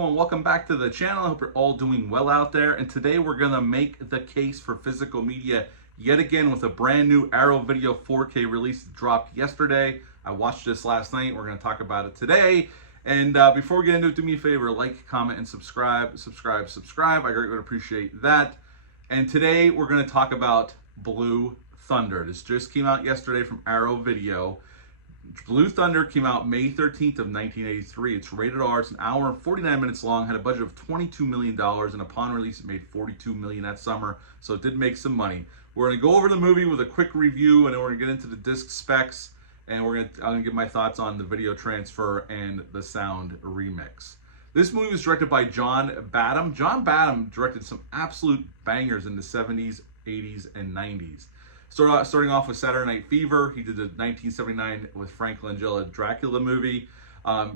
everyone, welcome back to the channel. I hope you're all doing well out there. And today we're gonna make the case for physical media yet again with a brand new Arrow Video 4K release that dropped yesterday. I watched this last night. We're gonna talk about it today. And before we get into it, do me a favor, like, comment, and subscribe. I greatly would appreciate that. And today we're gonna talk about Blue Thunder. This just came out yesterday from Arrow Video. Blue Thunder came out May 13th of 1983. It's rated R. It's an hour and 49 minutes long. Had a budget of $22 million, and upon release, it made $42 million that summer. So it did make some money. We're going to go over the movie with a quick review, and then we're going to get into the disc specs, and I'm going to give my thoughts on the video transfer and the sound remix. This movie was directed by John Badham. John Badham directed some absolute bangers in the 70s, 80s, and 90s. Starting off with Saturday Night Fever. He did the 1979 with Frank Langella Dracula movie.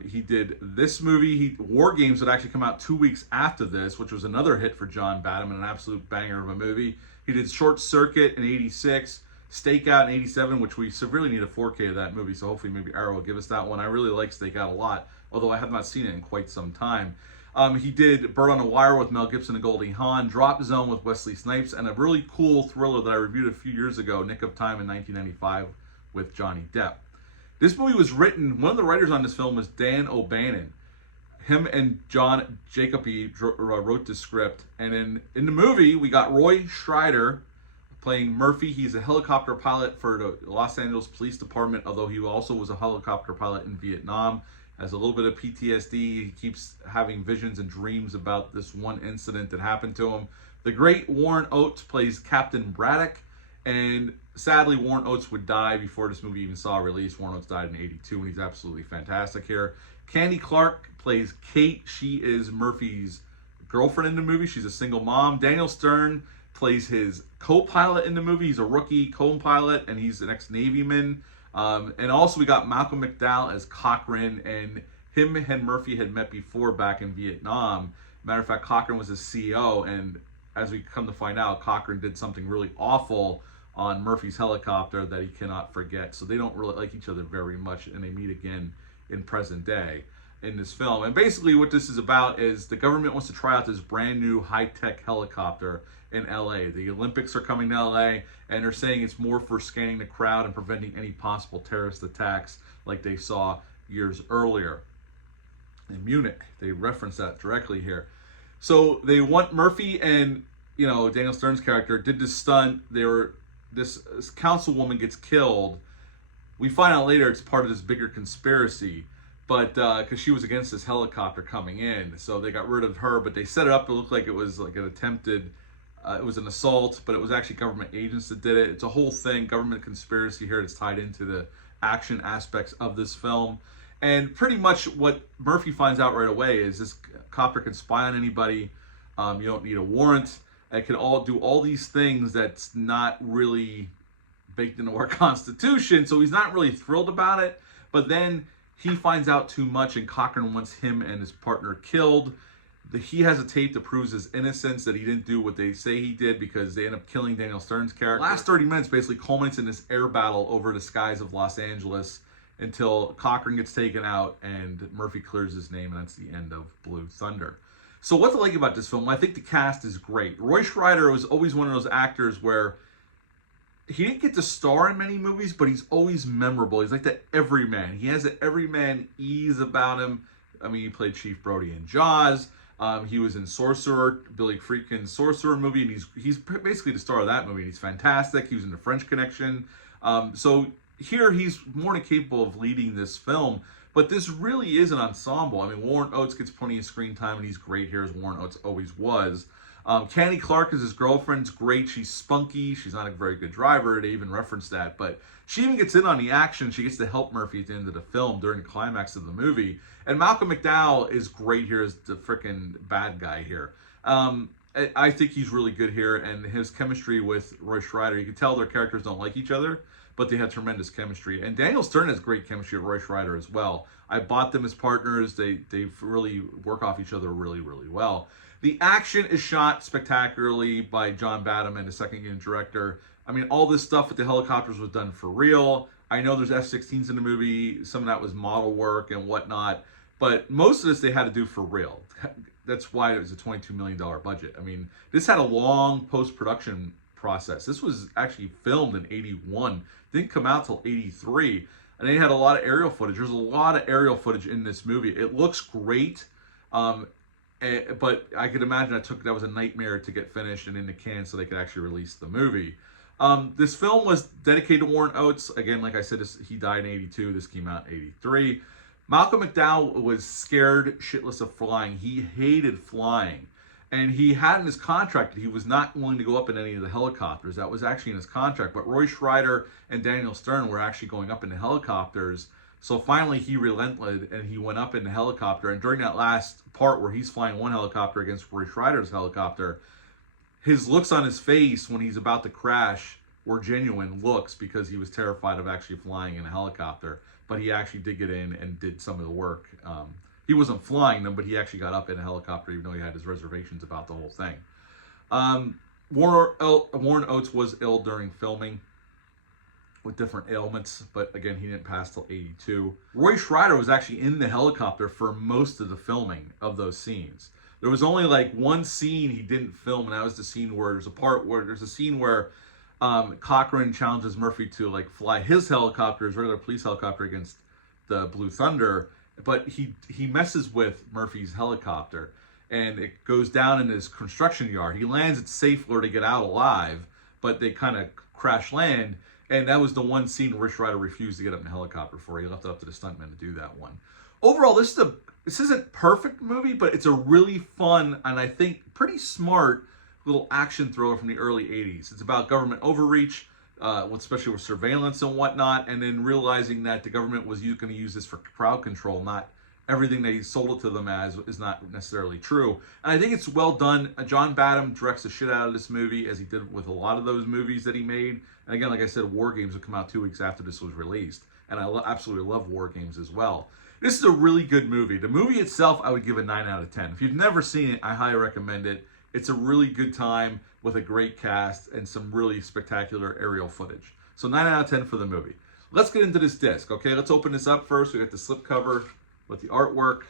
He did this movie, War Games, that actually come out 2 weeks after this, which was another hit for John Badham and an absolute banger of a movie. He did Short Circuit in 86, Stakeout in 87, which we severely need a 4K of that movie, so hopefully maybe Arrow will give us that one. I really like Stakeout a lot, although I have not seen it in quite some time. He did Bird on a Wire with Mel Gibson and Goldie Hawn, Drop Zone with Wesley Snipes, and a really cool thriller that I reviewed a few years ago, Nick of Time in 1995 with Johnny Depp. This movie was written, one of the writers on this film was Dan O'Bannon. Him and John Jacoby wrote the script. And in the movie, we got Roy Scheider playing Murphy. He's a helicopter pilot for the Los Angeles Police Department, although he also was a helicopter pilot in Vietnam. Has a little bit of PTSD. He keeps having visions and dreams about this one incident that happened to him. The great Warren Oates plays Captain Braddock, and sadly Warren Oates would die before this movie even saw a release. Warren Oates died in '82, and he's absolutely fantastic here. Candy Clark plays Kate. She is Murphy's girlfriend in the movie. She's a single mom. Daniel Stern plays his co-pilot in the movie. He's a rookie co-pilot, and he's an ex-Navyman. And also we got Malcolm McDowell as Cochran, and him and Murphy had met before back in Vietnam. Matter of fact, Cochran was his CEO, and as we come to find out, Cochran did something really awful on Murphy's helicopter that he cannot forget. So they don't really like each other very much, and they meet again in present day in this film. And basically what this is about is the government wants to try out this brand new high-tech helicopter in LA. The Olympics are coming to LA, and they're saying it's more for scanning the crowd and preventing any possible terrorist attacks like they saw years earlier in Munich. They reference that directly here. So they want Murphy and, you know, Daniel Stern's character did this stunt. This councilwoman gets killed. We find out later it's part of this bigger conspiracy, but because she was against this helicopter coming in, so they got rid of her. But they set it up to look like it was like an attempted, it was an assault, but it was actually government agents that did it. It's a whole thing, government conspiracy here that's tied into the action aspects of this film. And pretty much what Murphy finds out right away is this copter can spy on anybody. You don't need a warrant. It can all do all these things that's not really baked into our Constitution, so he's not really thrilled about it. But then he finds out too much, and Cochran wants him and his partner killed. He has a tape that proves his innocence, that he didn't do what they say he did, because they end up killing Daniel Stern's character. The last 30 minutes basically culminates in this air battle over the skies of Los Angeles until Cochran gets taken out and Murphy clears his name, and that's the end of Blue Thunder. So what to like about this film? I think the cast is great. Roy Scheider was always one of those actors where he didn't get to star in many movies, but he's always memorable. He's like the everyman. He has the everyman ease about him. I mean, he played Chief Brody in Jaws. He was in Sorcerer, Billy Friedkin's Sorcerer movie, and he's basically the star of that movie, and he's fantastic. He was in The French Connection. So here he's more than capable of leading this film, but this really is an ensemble. I mean, Warren Oates gets plenty of screen time, and he's great here, as Warren Oates always was. Candy Clark is his girlfriend's great. She's spunky. She's not a very good driver. They even reference that, but she even gets in on the action. She gets to help Murphy at the end of the film during the climax of the movie. And Malcolm McDowell is great here as the freaking bad guy here. I think he's really good here, and his chemistry with Roy Scheider, you can tell their characters don't like each other, but they have tremendous chemistry. And Daniel Stern has great chemistry with Roy Scheider as well. I bought them as partners. They really work off each other really, really well. The action is shot spectacularly by John Badham and the second unit director. I mean, all this stuff with the helicopters was done for real. I know there's F-16s in the movie. Some of that was model work and whatnot. But most of this they had to do for real. That's why it was a $22 million budget. I mean, this had a long post-production process. This was actually filmed in 81, didn't come out till 83, and they had a lot of aerial footage. There's a lot of aerial footage in this movie. It looks great, but I could imagine that was a nightmare to get finished and in the can so they could actually release the movie. This film was dedicated to Warren Oates. Again, like I said, he died in 82. This came out in 83. Malcolm McDowell was scared shitless of flying. He hated flying. And he had in his contract that he was not willing to go up in any of the helicopters. That was actually in his contract. But Roy Schreider and Daniel Stern were actually going up in the helicopters. So finally he relented and he went up in the helicopter. And during that last part where he's flying one helicopter against Roy Schreider's helicopter, his looks on his face when he's about to crash were genuine looks because he was terrified of actually flying in a helicopter. But he actually did get in and did some of the work. He wasn't flying them, but he actually got up in a helicopter, even though he had his reservations about the whole thing. Warren Oates was ill during filming with different ailments, but again, he didn't pass till 82. Roy Schreider was actually in the helicopter for most of the filming of those scenes. There was only like one scene he didn't film, and that was the scene where there's a scene where Cochran challenges Murphy to like fly his helicopter, his regular police helicopter, against the Blue Thunder. But he messes with Murphy's helicopter, and it goes down in his construction yard. He lands it safer to get out alive, but they kind of crash land. And that was the one scene where Schreider refused to get up in a helicopter for. He left it up to the stuntmen to do that one. Overall, this isn't perfect movie, but it's a really fun and I think pretty smart little action thriller from the early 80s. It's about government overreach, especially with surveillance and whatnot, and then realizing that the government was going to use this for crowd control. Not everything they sold it to them as is not necessarily true. And I think it's well done. John Badham directs the shit out of this movie, as he did with a lot of those movies that he made. And again, like I said, War Games would come out 2 weeks after this was released. And I absolutely love War Games as well. This is a really good movie. The movie itself, I would give a 9 out of 10. If you've never seen it, I highly recommend it. It's a really good time with a great cast and some really spectacular aerial footage. So 9 out of 10 for the movie. Let's get into this disc, okay? Let's open this up first. We got the slipcover with the artwork.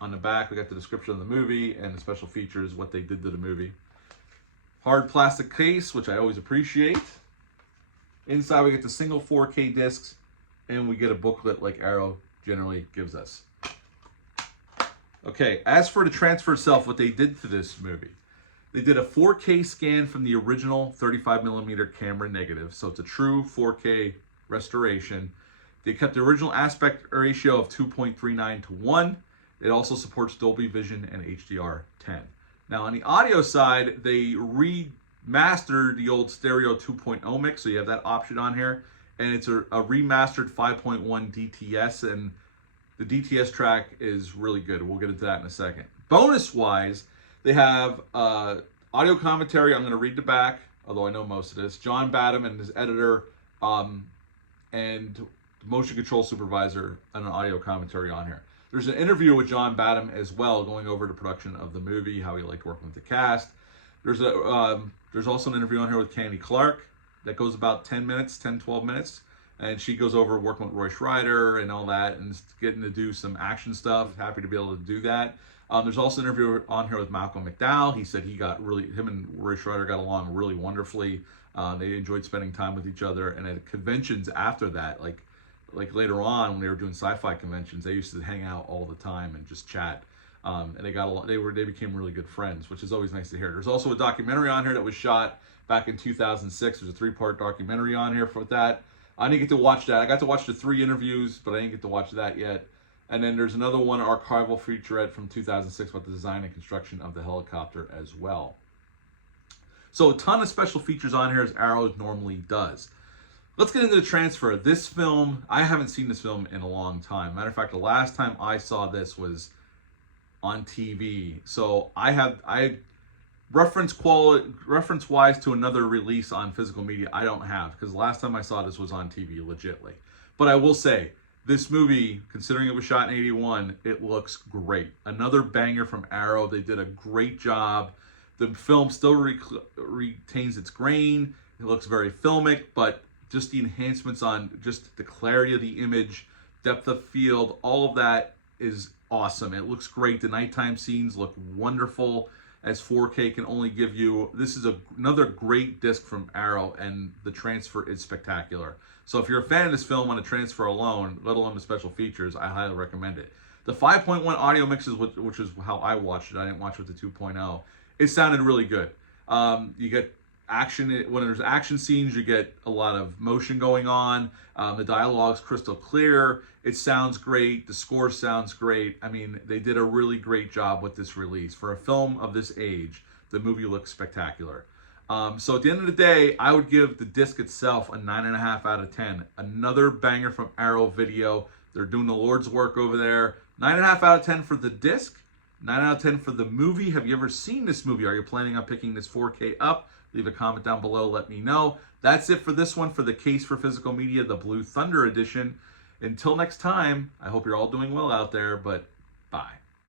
On the back, we got the description of the movie and the special features, what they did to the movie. Hard plastic case, which I always appreciate. Inside, we get the single 4K discs, and we get a booklet like Arrow generally gives us. Okay, as for the transfer itself, what they did to this movie, they did a 4K scan from the original 35mm camera negative, so it's a true 4K restoration. They kept the original aspect ratio of 2.39 to 1. It also supports Dolby Vision and HDR10. Now on the audio side, they remastered the old stereo 2.0 mix, so you have that option on here, and it's a remastered 5.1 DTS, and the DTS track is really good. We'll get into that in a second. Bonus-wise, they have audio commentary. I'm going to read the back, although I know most of this. John Badham and his editor and motion control supervisor and an audio commentary on here. There's an interview with John Badham as well, going over the production of the movie, how he liked working with the cast. There's also an interview on here with Candy Clark that goes about 10 minutes, 10, 12 minutes. And she goes over working with Roy Schreider and all that and getting to do some action stuff. Happy to be able to do that. There's also an interview on here with Malcolm McDowell. He said him and Roy Schreider got along really wonderfully. They enjoyed spending time with each other. And at conventions after that, like later on when they were doing sci-fi conventions, they used to hang out all the time and just chat. And they got along. They became really good friends, which is always nice to hear. There's also a documentary on here that was shot back in 2006. There's a 3-part documentary on here for that. I didn't get to watch that. I got to watch the 3 interviews, but I didn't get to watch that yet. And then there's another one, archival featurette from 2006 about the design and construction of the helicopter as well. So a ton of special features on here as Arrow normally does. Let's get into the transfer. This film, I haven't seen this film in a long time. Matter of fact, the last time I saw this was on TV. So I reference-wise to another release on physical media, I don't have, because the last time I saw this was on TV, legitly. But I will say, this movie, considering it was shot in 81, it looks great. Another banger from Arrow. They did a great job. The film still retains its grain. It looks very filmic, but just the enhancements on just the clarity of the image, depth of field, all of that is awesome. It looks great. The nighttime scenes look wonderful, as 4K can only give you. This is another great disc from Arrow, and the transfer is spectacular. So if you're a fan of this film on a transfer alone, let alone the special features, I highly recommend it. The 5.1 audio mixes, which is how I watched it, I didn't watch it with the 2.0, it sounded really good. You get action. When there's action scenes, you get a lot of motion going on. The dialogue's crystal clear. It sounds great. The score sounds great. I mean, they did a really great job with this release. For a film of this age, the movie looks spectacular. So at the end of the day, I would give the disc itself a 9.5 out of 10. Another banger from Arrow Video. They're doing the Lord's work over there. 9.5 out of 10 for the disc. 9 out of 10 for the movie. Have you ever seen this movie? Are you planning on picking this 4K up? Leave a comment down below. Let me know. That's it for this one, for the Case for Physical Media, the Blue Thunder edition. Until next time, I hope you're all doing well out there, but bye.